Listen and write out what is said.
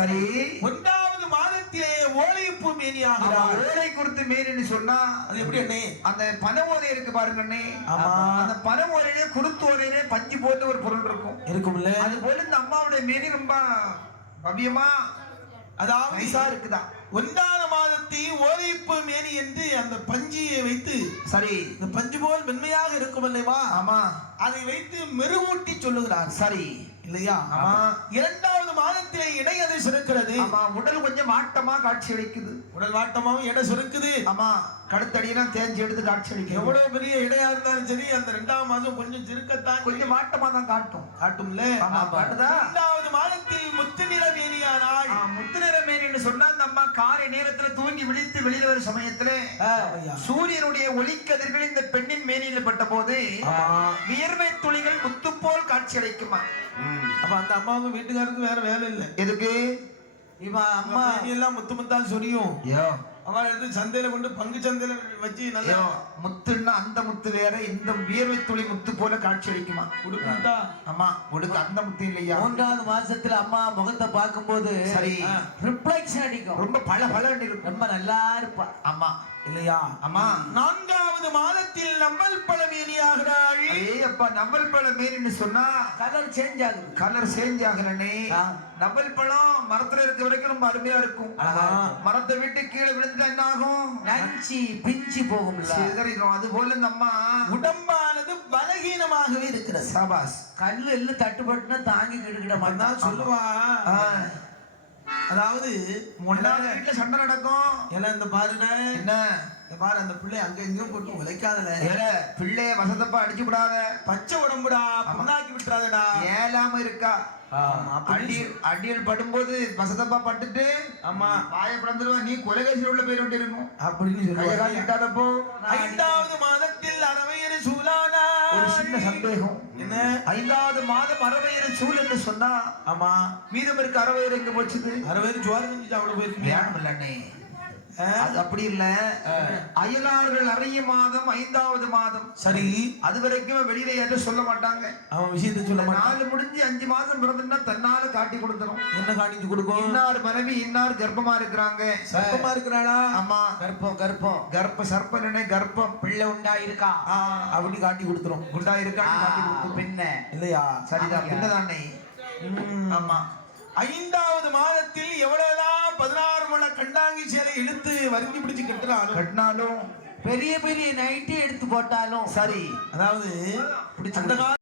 சரி. 1வது மாதத்திலே ஓலைப்பு மேனியாகிறார். ஓலை குறித்து மேனின்னு சொன்னா அது எப்படி அண்ணே? அந்த பனை ஓலை இருக்கு பாருங்க அண்ணே. ஆமா. அந்த பனை ஓலையிலே குருத்து ஓலையிலே பஞ்சு போட்டு ஒரு பொருள் இருக்கும்ல. அது போல இந்த அம்மாவுடைய மேனி ரொம்ப பவ்யமா அதாவது இருக்குதா. 1வது மாதத்தை ஓலைப்பு மேனி என்று அந்த பஞ்சியை வைத்து, சரி, இந்த பஞ்சு போல் மென்மையாக இருக்கும் அல்லவா? ஆமா. அதை வைத்து மெருகூட்டி சொல்லுகிறார். சரி இல்லையா? ஆமா. 2வது மாதத்திலே இடை அது சுருக்கிறது. ஆமா. உடல் கொஞ்சம் மாட்டமா காட்சி அளிக்குது. உடல் வாட்டமாவும் எடை சுருக்குது. ஆமா. கடுத்தடியெல்லாம் தேஞ்சு எடுத்து காட்சி அளிக்கும். எவ்வளவு பெரிய இடையா இருந்தாலும் சரி, அந்த 2ஆம் மாதம் கொஞ்சம் சிறுக்கத்தான், கொஞ்சம் மாட்டமா தான் காட்டும்ல. ஆமா, காட்டுதா? 2வது மாதத்தில் முத்து நிற மேனியானாள். முத்து நிற மேனின்னு சொன்னா நம்ம காலை நேரத்துல தூங்கி விழித்து வெளியில வரும் சமயத்துல சூரியனுடைய ஒளிக்கதிர்கள் இந்த பெண்ணின் மேனியில் பட்ட போது வியர்வை துளிகள் முத்து போல் காட்சி அளிக்குமா. அப்ப அந்த அம்மாவுக்கு வீட்டுக்காருக்கு வேற வேலை இல்லை. எதுக்கு? இவன் அம்மா எல்லாம் முத்து முத்தா சொரியும். அவன் எடுத்து சந்தையில கொண்டு பங்கு சந்தையில வச்சு நல்லா முத்துன்னா அந்த முத்து வேற, இந்த வியர்வை துளி முத்து போல காட்சி அளிக்குமா. உடுக்குதா? ஆமா, உடுக்கு அந்த முத்து இல்லையா. 3வது மாசத்துல அம்மா முகத்தை பார்க்கும்போது சரி ரிஃப்ளெக்ஷன் அடிக்கும். ரொம்ப பல இருக்கும். ரொம்ப நல்லா இருப்பா. ஆமா இல்லையா? ஆமா. 4வது மாதத்தில் நம்மள் பழ மேனியாகிறாள். அப்ப நம்மள் பழ மேனின்னு சொன்னா கலர் சேஞ்ச் ஆகுது. கலர் சேஞ்ச் ஆகலனே. நம்மள் பழம் மரத்துல இருக்க வரைக்கும் ரொம்ப அருமையா இருக்கும். மரத்தை விட்டு கீழே விழுந்துட்டா என்ன ஆகும்? நஞ்சி பிஞ்சு போகும்ல, சிதறிடும். அது போல இந்த அம்மா உடம்பானது பலகீனமாகவே இருக்கிறது. சபாஸ். கல்லு எல்லு தட்டுப்பட்டுனா தாங்கி கிடுக்கிட மாட்டான் சொல்லுவா. அதாவது முன்னாடி வீட்டுல சண்டை நடக்கும். எல்லாம் இந்த பாருங்க, என்ன பாரு, அந்த பிள்ளை அங்க எங்கேயும் போட்டு உழைக்காதல. பிள்ளைய வசதப்பா அடிச்சு விடாத, பச்சை உடம்புடா, புண்ணாக்கி விட்டுறாதடா. ஏலாம இருக்கா. அடியல் படும்போது வசதப்பா பட்டுட்டு ஆமா வாய பிறந்துருவா. நீ கொலைகேசில உள்ள போய் இருக்கும் அப்படின்னு சொல்லுவாப்போ. 5வது மாதத்தில் அறவையறு சூழானா. ஒரு சின்ன சந்தேகம். என்ன? 5வது மாதம் அறவையறு சூழ் என்று சொன்னா ஆமா மீதம் இருக்க அறவையறு எங்க போச்சுது? அறவையறு ஜோறு செஞ்சு அவ்வளவு போயிருக்கு. வேணும் இல்லண்ணே. அது அப்படி இல்ல. அயலார்கள் அறைய மாதம் 5வது மாதம். சரி, அது வரைக்கும் வெளியில யாரும் சொல்ல மாட்டாங்க. அவன் விஷயத்தை சொல்ல மாட்டான். 4 முடிஞ்சு 5 மாதம் பிறந்துன்னா தன்னால காட்டி கொடுத்துரும். என்ன காட்டி கொடுக்கும்? இன்னார் மனைவி இன்னார் கர்ப்பமா இருக்கிறாங்க. கர்ப்பமா இருக்கிறாளா? ஆமா. கர்ப்ப சர்ப்பனே கர்ப்பம் பிள்ளை உண்டாயிருக்கா அப்படி காட்டி கொடுத்துரும். உண்டாயிருக்கான்னு காட்டி கொடுத்து பின்ன இல்லையா? சரிதான், பின்னதானே. ஆமா. 5வது மாதத்தில் எவ்வளவுதான் 16 முழ கண்டாங்கி சேலை இழுத்து வருங்கி பிடிச்சு கட்டினாலும் பெரிய பெரிய நைட்டி எடுத்து போட்டாலும் சரி. அதாவது அந்த